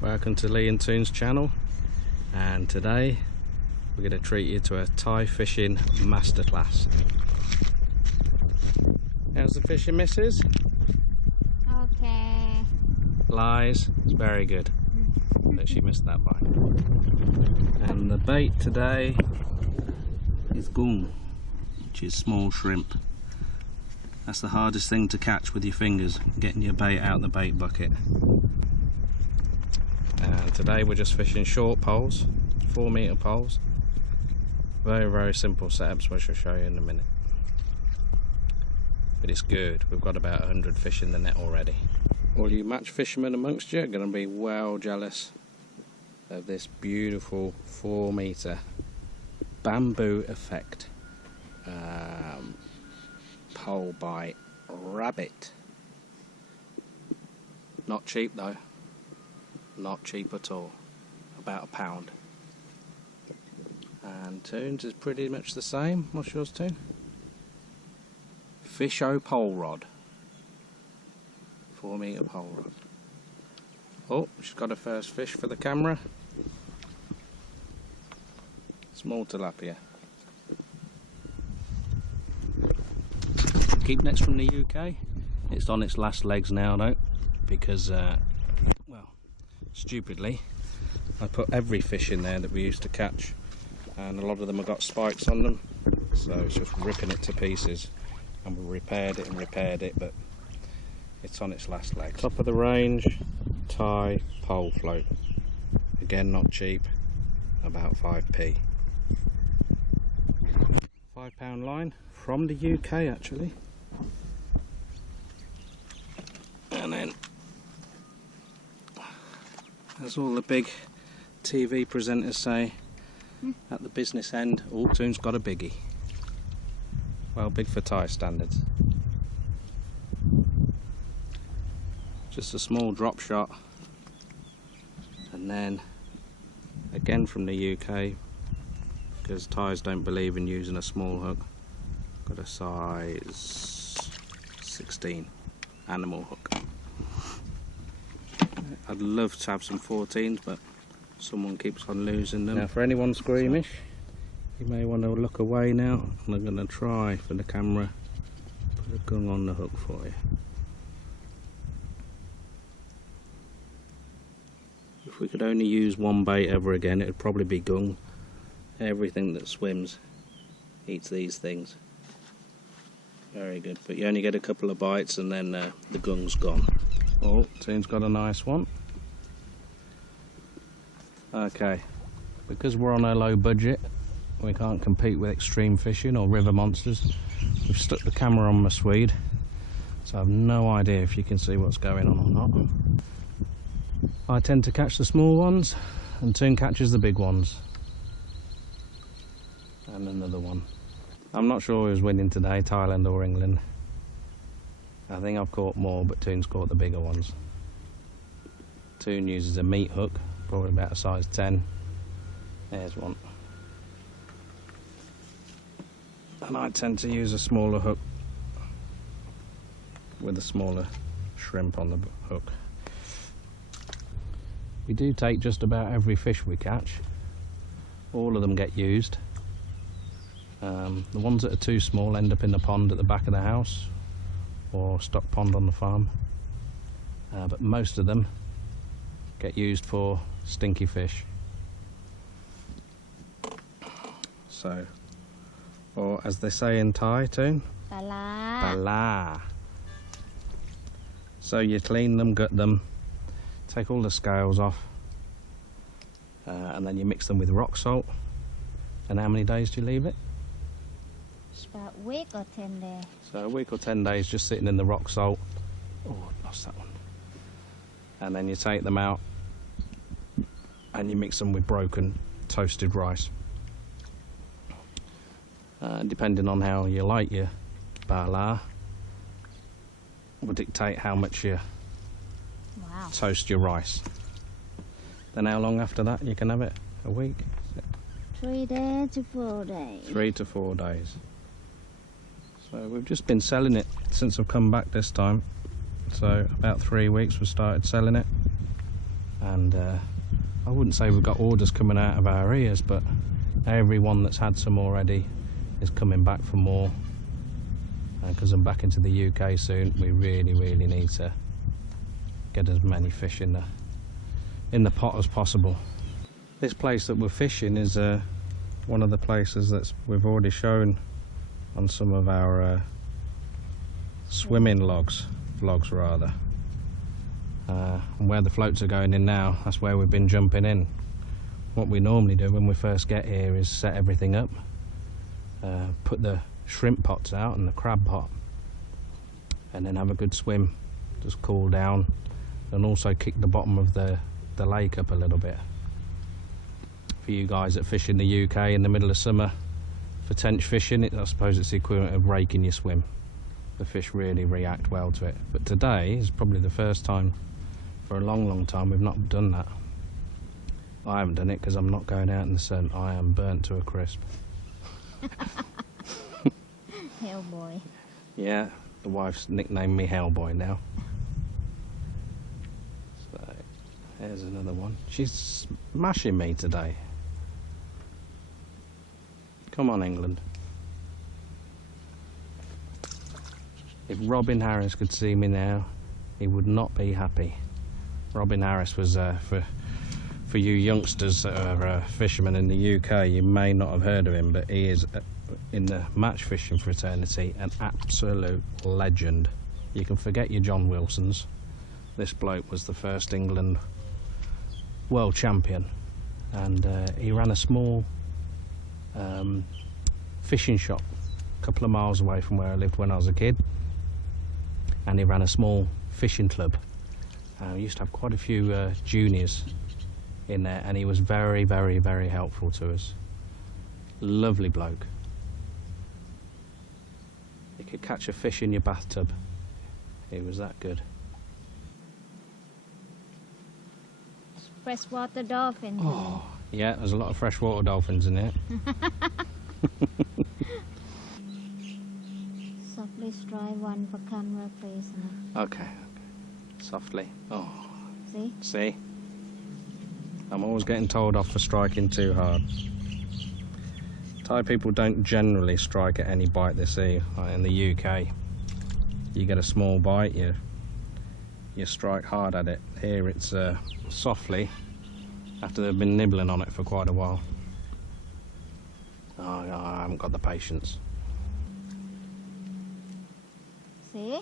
Welcome to Lee and Toon's channel, and today we're going to treat you to a Thai fishing masterclass. How's the fishing, missus? Okay. Lies, it's very good. But she missed that bite. And the bait today is gung, which is small shrimp. That's the hardest thing to catch with your fingers, getting your bait out the bait bucket. And today we're just fishing short poles, 4 metre poles. Very simple setups, which I'll show you in a minute. But it's good. We've got about 100 fish in the net already. All you match fishermen amongst you are going to be well jealous of this beautiful 4 metre bamboo effect pole by Rabbit. Not cheap though. Not cheap at all. About £1. And Toon's is pretty much the same. What's yours, Toon? Fish-O pole rod. 4 metre pole rod. Oh, she's got her first fish for the camera. Small tilapia. Keep nets from the UK. It's on its last legs now though, because well, stupidly I put every fish in there that we used to catch, and a lot of them have got spikes on them, so it's just ripping it to pieces. And we repaired it, but it's on its last legs. Top of the range Thai pole float, again not cheap, about 5p. £5 line from the UK actually. And then, as all the big TV presenters say, at the business end, all Toon's got a biggie. Well, big for Thai standards. Just a small drop shot, and then again from the UK, because Thais don't believe in using a small hook, got a size 16 animal hook. I'd love to have some 14s, but someone keeps on losing them. Now for anyone squeamish, you may want to look away now, and I'm going to try for the camera put a gung on the hook for you. If we could only use one bait ever again, it would probably be gung. Everything that swims eats these things. Very good, but you only get a couple of bites and then the gung's gone. Oh, Toon's got a nice one. Okay, because we're on a low budget, we can't compete with extreme fishing or river monsters. We've stuck the camera on my Swede, so I have no idea if you can see what's going on or not. I tend to catch the small ones, and Toon catches the big ones. And another one. I'm not sure who's winning today, Thailand or England. I think I've caught more, but Toon's caught the bigger ones. Toon uses a meat hook, probably about a size 10. There's one. And I tend to use a smaller hook with a smaller shrimp on the hook. We do take just about every fish we catch. All of them get used. The ones that are too small end up in the pond at the back of the house or stock pond on the farm, but most of them get used for stinky fish. So, or as they say in Thai, Toon, Pala. Pala. So you clean them, gut them, take all the scales off, and then you mix them with rock salt. And how many days do you leave it? It's about a week or 10 days. So a week or 10 days just sitting in the rock salt. Oh, I lost that one. And then you take them out and you mix them with broken toasted rice. Depending on how you like your bala, will dictate how much you toast your rice. Then how long after that you can have it? A week? 3 days to 4 days. 3 to 4 days. So we've just been selling it since I've come back this time. So about 3 weeks we started selling it. and I wouldn't say we've got orders coming out of our ears, but everyone that's had some already is coming back for more. Because I'm back into the UK soon, we really need to get as many fish in the pot as possible. This place that we're fishing is one of the places that we've already shown on some of our swimming vlogs rather. And where the floats are going in now, that's where we've been jumping in. What we normally do when we first get here is set everything up, put the shrimp pots out and the crab pot, and then have a good swim, just cool down, and also kick the bottom of the lake up a little bit. For you guys that fish in the UK in the middle of summer for tench fishing, I suppose it's the equivalent of raking your swim. The fish really react well to it. But today is probably the first time for a long time we've not done that. I haven't done it because I'm not going out in the sun. I am burnt to a crisp. Hellboy. Yeah, the wife's nicknamed me Hellboy now. So there's another one. She's smashing me today. Come on, England. If Robin Harris could see me now, he would not be happy. Robin Harris was, for you youngsters that are fishermen in the UK, you may not have heard of him, but he is, in the match fishing fraternity, an absolute legend. You can forget your John Wilsons. This bloke was the first England world champion, and he ran a small fishing shop a couple of miles away from where I lived when I was a kid, and he ran a small fishing club. We used to have quite a few juniors in there, and he was very helpful to us. Lovely bloke. You could catch a fish in your bathtub. He was that good. Freshwater dolphins. Oh, yeah, there's a lot of freshwater dolphins in here. Softly strike one for camera, please. Okay. Softly. Oh. See? See? I'm always getting told off for striking too hard. Thai people don't generally strike at any bite they see. Like in the UK, you get a small bite, you strike hard at it. Here it's softly, after they've been nibbling on it for quite a while. Oh, I haven't got the patience. See?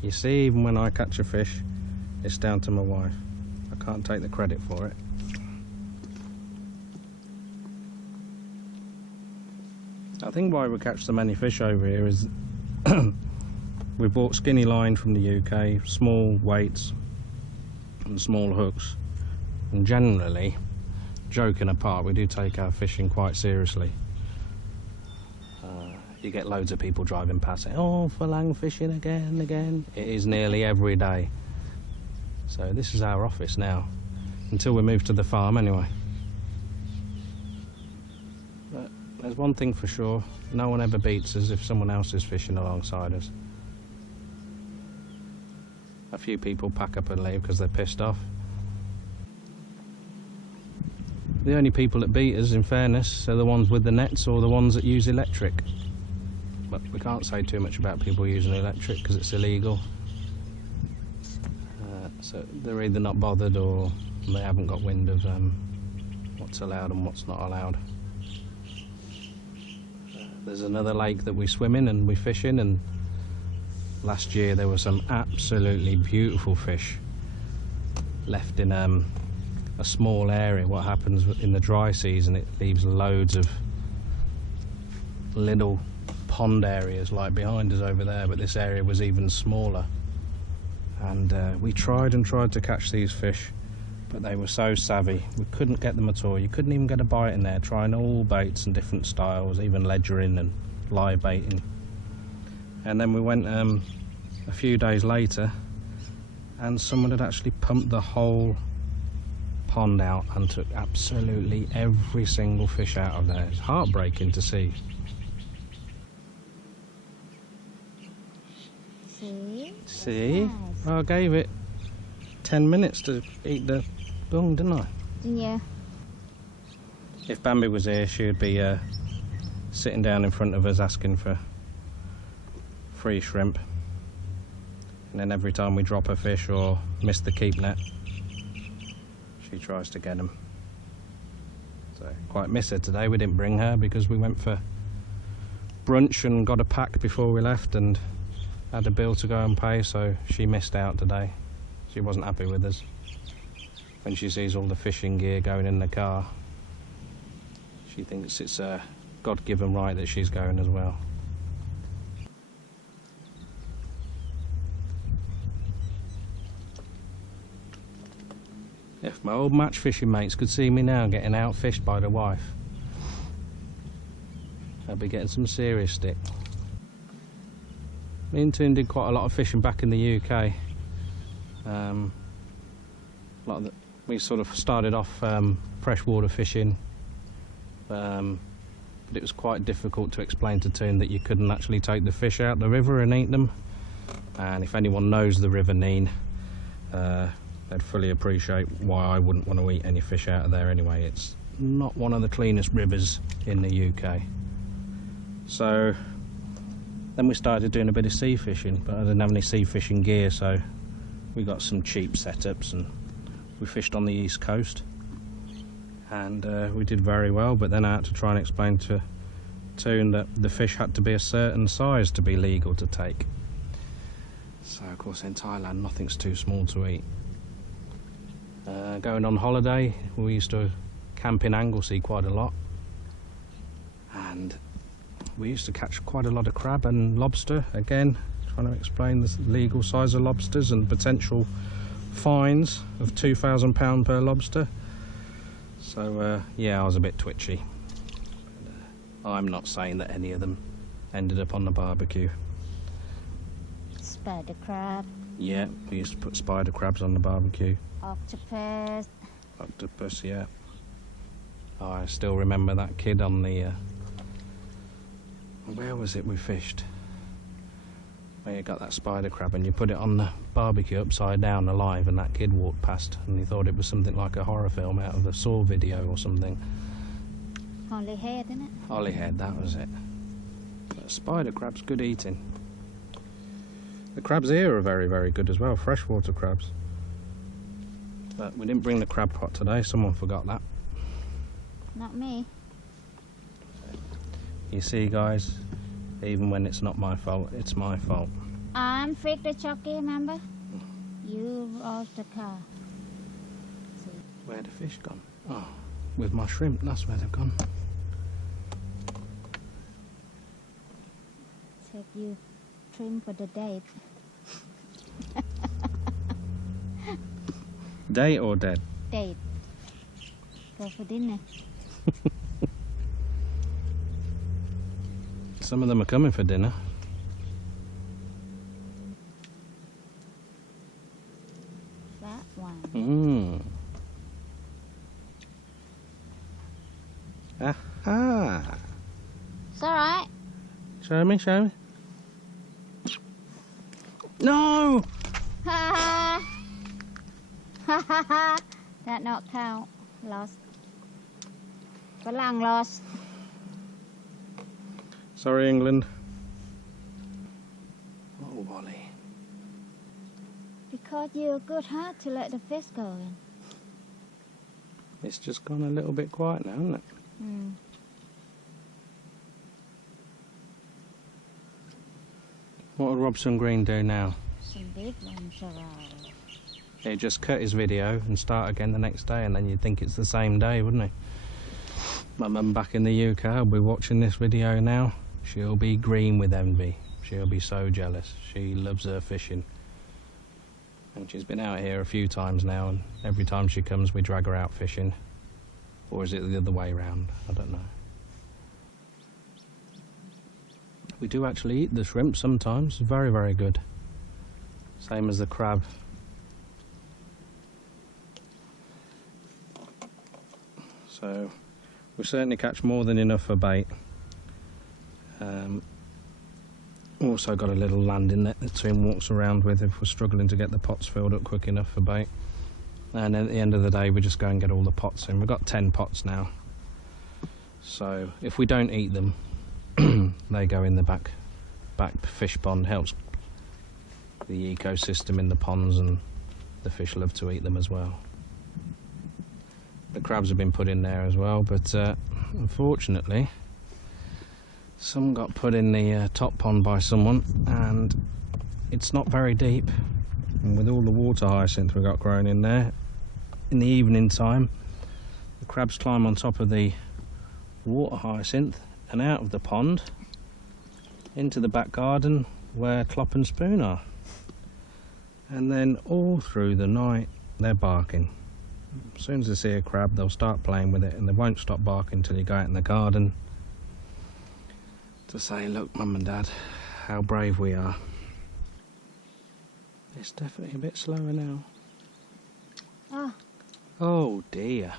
You see, even when I catch a fish, it's down to my wife. I can't take the credit for it. I think why we catch so many fish over here is we bought skinny line from the UK, small weights and small hooks, and generally, joking apart, we do take our fishing quite seriously. You get loads of people driving past saying, "Oh, Falang fishing again." It is nearly every day. So this is our office now, until we move to the farm anyway. But there's one thing for sure, no one ever beats us if someone else is fishing alongside us. A few people pack up and leave because they're pissed off. The only people that beat us, in fairness, are the ones with the nets or the ones that use electric. But we can't say too much about people using electric because it's illegal. So they're either not bothered or they haven't got wind of what's allowed and what's not allowed. There's another lake that we swim in and we fish in, and last year there were some absolutely beautiful fish left in a small area. What happens in the dry season, it leaves loads of little pond areas like behind us over there, but this area was even smaller, and we tried to catch these fish, but they were so savvy we couldn't get them at all. You couldn't even get a bite in there, trying all baits and different styles, even ledgering and live baiting. And then we went a few days later and someone had actually pumped the whole pond out and took absolutely every single fish out of there. It's heartbreaking to see. See? See? Nice. I gave it. 10 minutes to eat the bung, didn't I? Yeah. If Bambi was here, she would be sitting down in front of us asking for free shrimp. And then every time we drop a fish or miss the keep net, she tries to get them. So quite miss her today. We didn't bring her because we went for brunch and got a pack before we left and had a bill to go and pay, so she missed out today. She wasn't happy with us. When she sees all the fishing gear going in the car, she thinks it's a God-given right that she's going as well. If my old match fishing mates could see me now getting outfished by the wife, I'd be getting some serious stick. Me and Toon did quite a lot of fishing back in the UK. We sort of started off freshwater fishing, but it was quite difficult to explain to Toon that you couldn't actually take the fish out the river and eat them. And if anyone knows the River Nene, they'd fully appreciate why I wouldn't want to eat any fish out of there anyway. It's not one of the cleanest rivers in the UK. So then we started doing a bit of sea fishing, but I didn't have any sea fishing gear, so we got some cheap setups and we fished on the east coast, and we did very well. But then I had to try and explain to Toon that the fish had to be a certain size to be legal to take. So of course in Thailand nothing's too small to eat. Going on holiday, we used to camp in Anglesey quite a lot, and we used to catch quite a lot of crab and lobster. Again, trying to explain the legal size of lobsters and potential fines of £2,000 per lobster. So yeah, I was a bit twitchy. But, I'm not saying that any of them ended up on the barbecue. Spider crab. Yeah, we used to put spider crabs on the barbecue. Octopus. Octopus, yeah. Oh, I still remember that kid on the... where was it we fished? Where you got that spider crab and you put it on the barbecue upside down alive, and that kid walked past and he thought it was something like a horror film out of a Saw video or something. Hollyhead, isn't it? Hollyhead, that was it. But spider crab's good eating. The crabs here are very, very good as well, freshwater crabs. But we didn't bring the crab pot today, someone forgot that. Not me. You see guys, even when it's not my fault, it's my fault. I'm Fig the Chucky, remember? You lost the car. See. Where the fish gone? Oh, with my shrimp, that's where they've gone. Said you trim for the date. Date or dead? Date. Go for dinner. Some of them are coming for dinner. That one. Aha! It's alright. Show me, show me. No! Ha ha! Ha ha ha! That not count. Lost. Falang lost. Sorry, England. Oh, Wally. Because you're a good heart to let the fish go in. It's just gone a little bit quiet now, isn't it? What will Robson Green do now? Some big ones around. He'd just cut his video and start again the next day, and then you'd think it's the same day, wouldn't he? My mum back in the UK will be watching this video now. She'll be green with envy. She'll be so jealous. She loves her fishing. And she's been out here a few times now, and every time she comes we drag her out fishing. Or is it the other way round? I don't know. We do actually eat the shrimp sometimes. Very, very good. Same as the crab. So we certainly catch more than enough for bait. Also got a little landing net that Tim walks around with if we're struggling to get the pots filled up quick enough for bait. And then at the end of the day we just go and get all the pots in. We've got 10 pots now, so if we don't eat them they go in the back fish pond. Helps the ecosystem in the ponds, and the fish love to eat them as well. The crabs have been put in there as well, but unfortunately some got put in the top pond by someone, and it's not very deep, and with all the water hyacinth we got growing in there, in the evening time the crabs climb on top of the water hyacinth and out of the pond into the back garden where Clop and Spoon are, and then all through the night they're barking. As soon as they see a crab they'll start playing with it, and they won't stop barking until you go out in the garden to say, look Mum and Dad, how brave we are. It's definitely a bit slower now. Oh dear.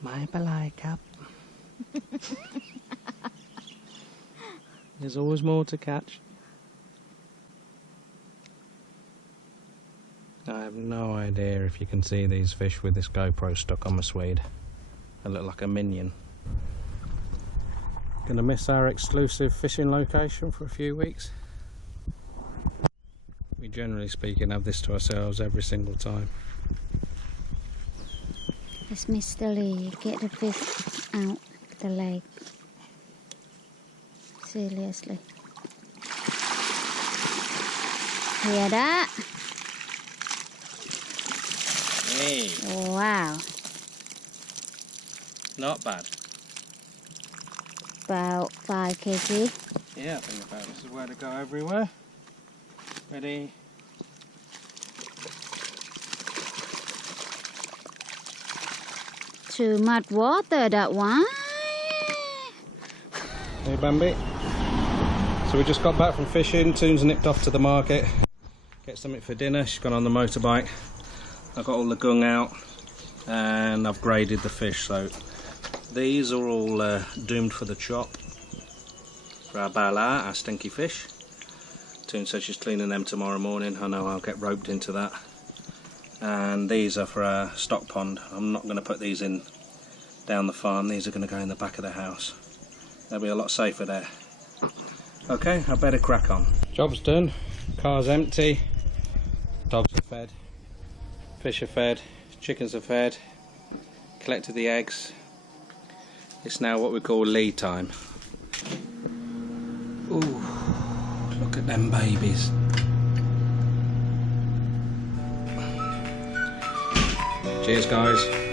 My belay cup. There's always more to catch. I have no idea if you can see these fish with this GoPro stuck on my Swede. I look like a minion. Gonna miss our exclusive fishing location for a few weeks. We generally speaking have this to ourselves every single time. It's Mr. Lee. Get the fish out the lake. Seriously. Hear that? Hey, Wow. not bad. About 5 kg. Yeah, I think about this is where to go everywhere. Ready? Too much water, that one. Hey Bambi. So we just got back from fishing. Toon's nipped off to the market. Get something for dinner. She's gone on the motorbike. I've got all the gung out and I've graded the fish. So these are all doomed for the chop. For our bala, our stinky fish. Toon says she's cleaning them tomorrow morning. I know I'll get roped into that. And these are for our stock pond. I'm not going to put these in down the farm. These are going to go in the back of the house. They'll be a lot safer there. Okay, I better crack on. Job's done. Car's empty. Dogs are fed. Fish are fed. Chickens are fed. Collected the eggs. It's now what we call lead time. Ooh, look at them babies. Cheers guys.